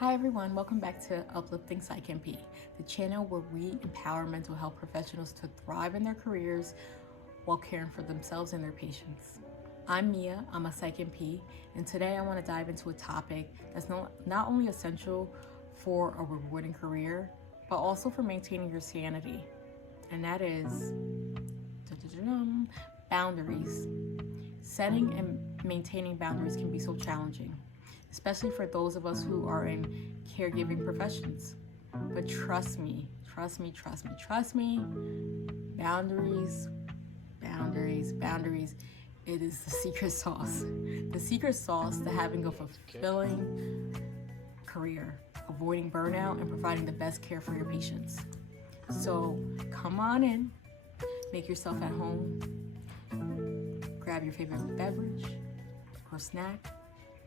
Hi everyone, welcome back to Uplifting PsychMP, the channel where we empower mental health professionals to thrive in their careers while caring for themselves and their patients. I'm Mia, I'm a PsychMP, and today I want to dive into a topic that's not only essential for a rewarding career, but also for maintaining your sanity, and that is boundaries. Setting and maintaining boundaries can be so challenging, especially for those of us who are in caregiving professions. But trust me, boundaries, it is the secret sauce. The secret sauce to having a fulfilling career, avoiding burnout, and providing the best care for your patients. So come on in, make yourself at home, grab your favorite beverage or snack,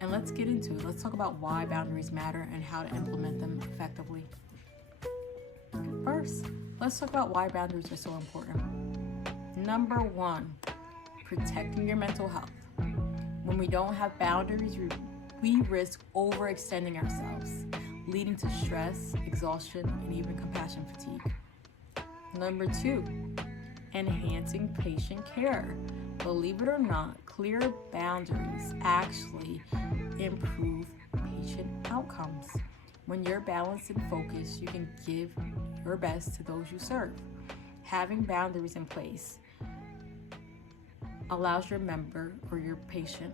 and let's get into it. Let's talk about why boundaries matter and how to implement them effectively. First, let's talk about why boundaries are so important. Number one, protecting your mental health. When we don't have boundaries, we risk overextending ourselves, leading to stress, exhaustion, and even compassion fatigue. Number two, enhancing patient care. Believe it or not, clear boundaries actually improve patient outcomes. When you're balanced and focused, you can give your best to those you serve. Having boundaries in place allows your member or your patient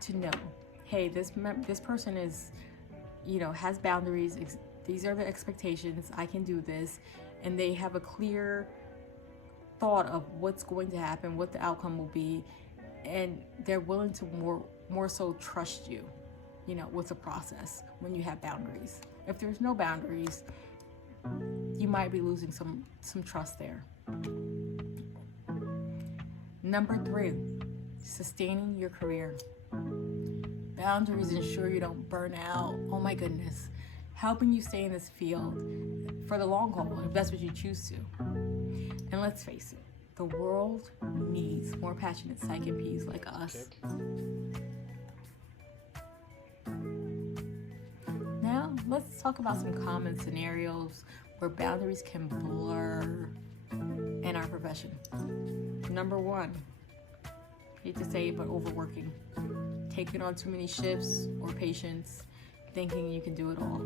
to know, hey, this person is, has boundaries. These are the expectations. I can do this, and they have a clear thought of what's going to happen, what the outcome will be, and they're willing to more so trust you, with the process when you have boundaries. If there's no boundaries, you might be losing some trust there. Number three, sustaining your career. Boundaries ensure you don't burn out. Oh my goodness. Helping you stay in this field for the long haul, if that's what you choose to. And let's face it, the world needs more passionate PsychMPs like us. Now, let's talk about some common scenarios where boundaries can blur in our profession. Number one, hate to say it, but overworking. Taking on too many shifts or patients, thinking you can do it all.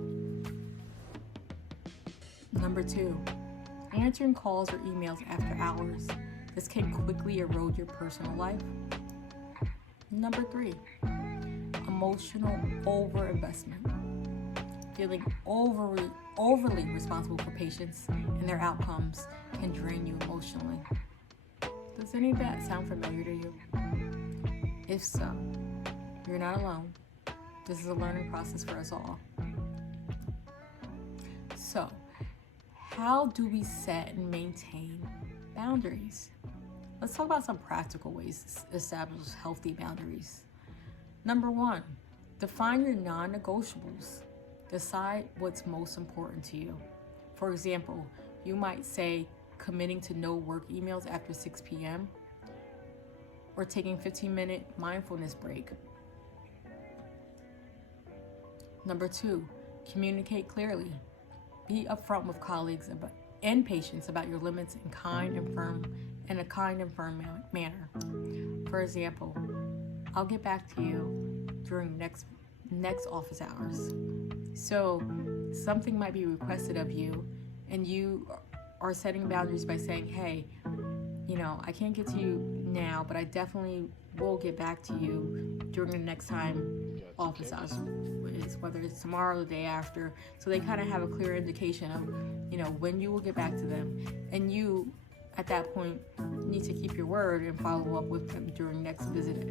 Number two, answering calls or emails after hours. This can quickly erode your personal life. Number three, emotional overinvestment. Feeling overly responsible for patients and their outcomes can drain you emotionally. Does any of that sound familiar to you? If so, you're not alone. This is a learning process for us all. So, how do we set and maintain boundaries? Let's talk about some practical ways to establish healthy boundaries. Number one, define your non-negotiables. Decide what's most important to you. For example, you might say committing to no work emails after 6 p.m. or taking 15-minute mindfulness break. Number two, communicate clearly. Be upfront with colleagues and patients about your limits in a kind and firm manner. For example, I'll get back to you during next office hours. So something might be requested of you, and you are setting boundaries by saying, hey, I can't get to you now, but I definitely will get back to you during the next time office hours is, whether it's tomorrow or the day after. So they kind of have a clear indication of, when you will get back to them. And you, at that point, need to keep your word and follow up with them during next visit,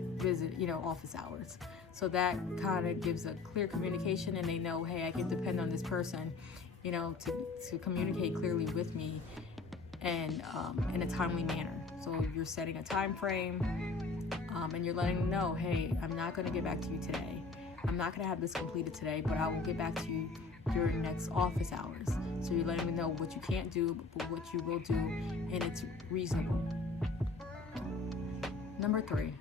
office hours. So that kind of gives a clear communication, and they know, hey, I can depend on this person, to communicate clearly with me and in a timely manner. So you're setting a time frame, and you're letting them know, hey, I'm not going to get back to you today. I'm not going to have this completed today, but I will get back to you during next office hours. So you're letting them know what you can't do, but what you will do, and it's reasonable. Number three,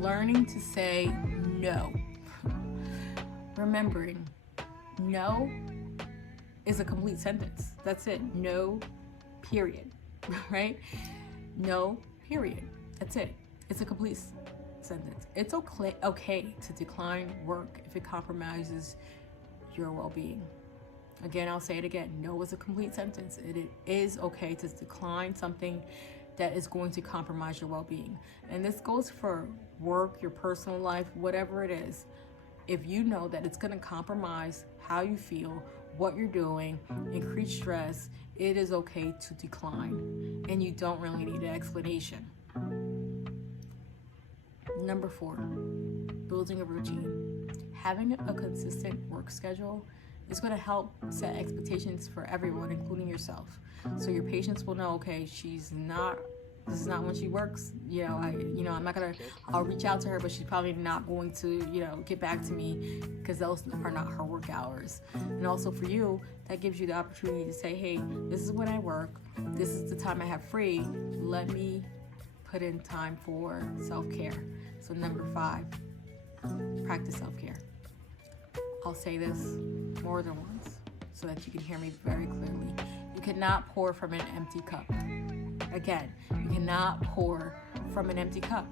learning to say no. remembering no is a complete sentence. That's it. No, period. Right? No, period. That's it. It's a complete sentence. It's okay to decline work if it compromises your well-being. Again, I'll say it again. No is a complete sentence. It is okay to decline something that is going to compromise your well-being. And this goes for work, your personal life, whatever it is. If you know that it's going to compromise how you feel, what you're doing, increase stress, it is okay to decline. And you don't really need an explanation. Number 4, building a routine. Having a consistent work schedule is going to help set expectations for everyone, including yourself. So your patients will know, okay, this is not when she works. I'm not gonna, I'll reach out to her, but she's probably not going to, get back to me because those are not her work hours. And also for you, that gives you the opportunity to say, hey, this is when I work. This is the time I have free. Let me put in time for self-care. So number 5, practice self-care. I'll say this more than once so that you can hear me very clearly. You cannot pour from an empty cup. Again, you cannot pour from an empty cup.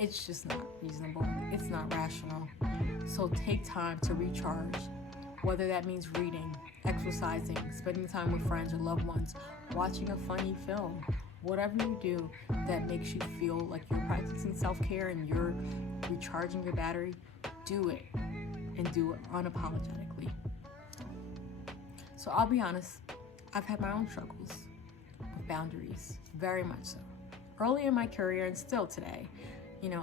It's just not reasonable. It's not rational. So take time to recharge, whether that means reading, exercising, spending time with friends or loved ones, watching a funny film, whatever you do that makes you feel like you're practicing self-care and you're recharging your battery, do it, and do it unapologetically. So I'll be honest, I've had my own struggles with boundaries, very much so. Early in my career and still today,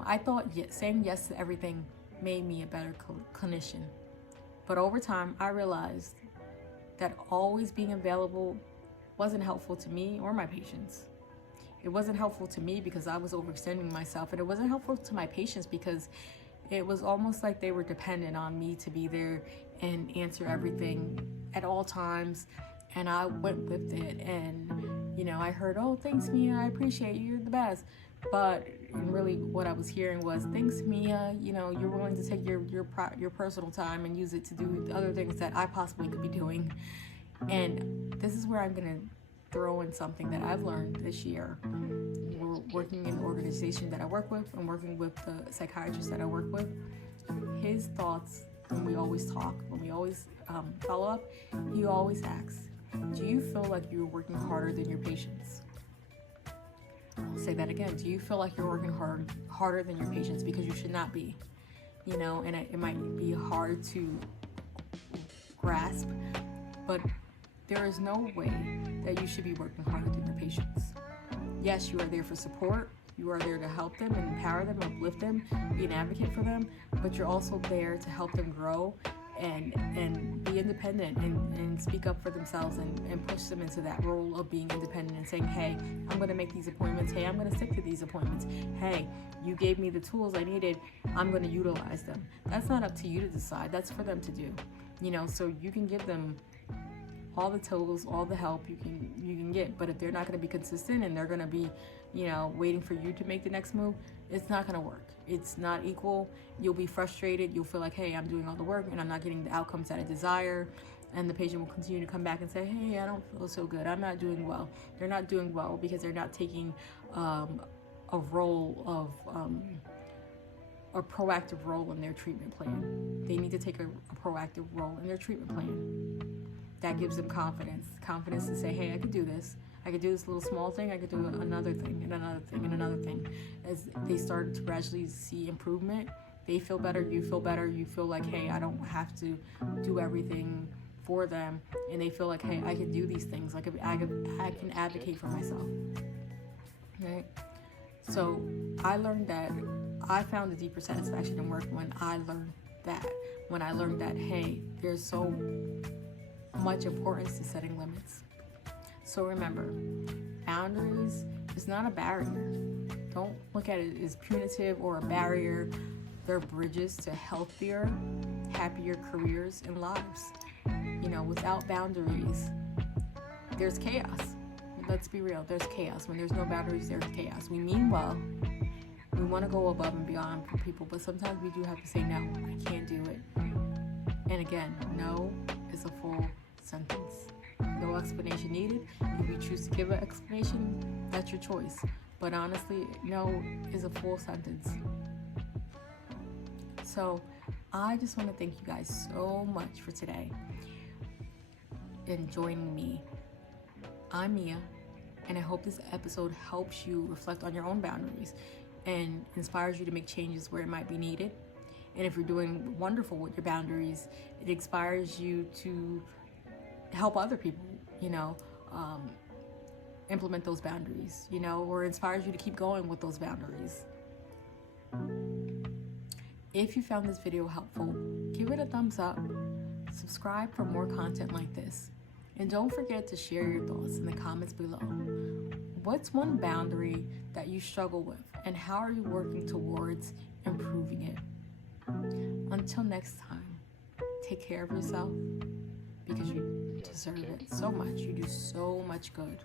I thought saying yes to everything made me a better clinician. But over time, I realized that always being available wasn't helpful to me or my patients. It wasn't helpful to me because I was overextending myself, and it wasn't helpful to my patients because it was almost like they were dependent on me to be there and answer everything at all times. And I went with it, and I heard, oh, thanks, Mia, I appreciate you, you're the best. But really what I was hearing was, thanks, Mia, you're willing to take your personal time and use it to do other things that I possibly could be doing. And this is where I'm gonna throw in something that I've learned this year. We're working in the organization that I work with and working with the psychiatrist that I work with. His thoughts, when we always talk, when we always follow up, he always asks, do you feel like you're working harder than your patients? I'll say that again. Do you feel like you're working harder than your patients? Because you should not be, and it might be hard to grasp, but there is no way that you should be working harder than your patients. Yes, you are there for support. You are there to help them and empower them, uplift them, be an advocate for them, but you're also there to help them grow and be independent and speak up for themselves and push them into that role of being independent and saying, hey, I'm going to make these appointments. Hey, I'm going to stick to these appointments. Hey, you gave me the tools I needed. I'm going to utilize them. That's not up to you to decide. That's for them to do. So you can give them all the tools, all the help you can get, but if they're not going to be consistent and they're going to be, waiting for you to make the next move, it's not going to work. It's not equal. You'll be frustrated. You'll feel like, hey, I'm doing all the work and I'm not getting the outcomes that I desire. And the patient will continue to come back and say, hey, I don't feel so good. I'm not doing well. They're not doing well because they're not taking a role of a proactive role in their treatment plan. They need to take a proactive role in their treatment plan. That gives them confidence to say, hey, I could do this. I could do this little small thing. I could do another thing and another thing and another thing. As they start to gradually see improvement, they feel better, you feel better. You feel like, hey, I don't have to do everything for them. And they feel like, hey, I can do these things. I can advocate for myself, right? So I learned that I found a deeper satisfaction in work when I learned that, hey, there's so much importance to setting limits. So remember, boundaries is not a barrier. Don't look at it as punitive or a barrier. They're bridges to healthier, happier careers and lives. Without boundaries, there's chaos. Let's be real, there's chaos. When there's no boundaries, there's chaos. We mean well. We want to go above and beyond for people, but sometimes we do have to say, no, I can't do it. again, no is a full sentence. No explanation needed. If you choose to give an explanation, that's your choice. But honestly, no is a full sentence. So I just want to thank you guys so much for today and joining me. I'm Mia, and I hope this episode helps you reflect on your own boundaries and inspires you to make changes where it might be needed. And if you're doing wonderful with your boundaries, it inspires you to help other people, implement those boundaries, or inspires you to keep going with those boundaries. If you found this video helpful, give it a thumbs up, subscribe for more content like this, and don't forget to share your thoughts in the comments below. What's one boundary that you struggle with, and how are you working towards improving it? Until next time, take care of yourself because you deserve it so much. You do so much good.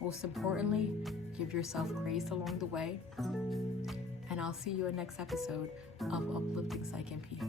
Most importantly, give yourself grace along the way. And I'll see you in next episode of Uplifting Psych and Peace.